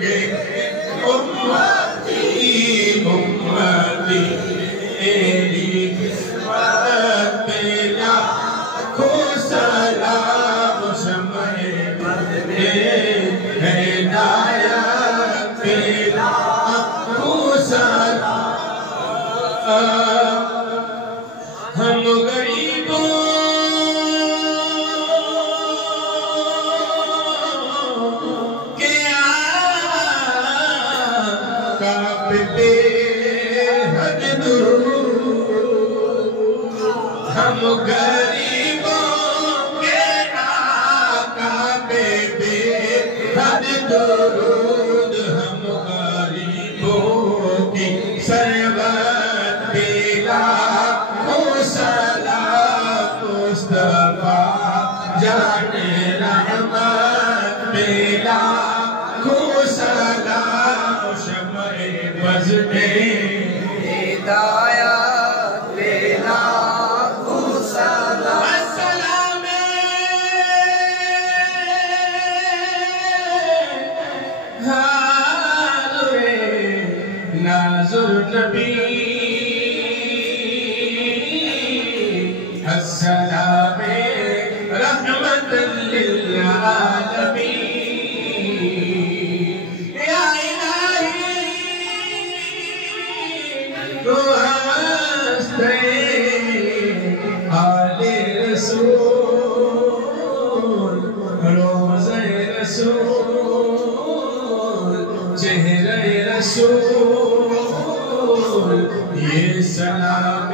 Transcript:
گے امتی امتی تیری قسمت پہ لاکھوں سلام شمع ہدایت پہ لاکھوں سلام ہم غریبوں کے آقا پہ بے حد درود ہم غریبوں کے آقا پہ بے حد درود ہم غریبوں کی سرورت پہ لاکھوں سلام مصطفیٰ جان رحمت پہ لاکھوں سلام شمع بز میں ہدایت پہ لاکھوں سلام السلام حاضر ناظر نبی السلام رحمت للعالمین یا الہی تو ہستے آل رسول روضہ رسول چہرہ رسول یہ سلام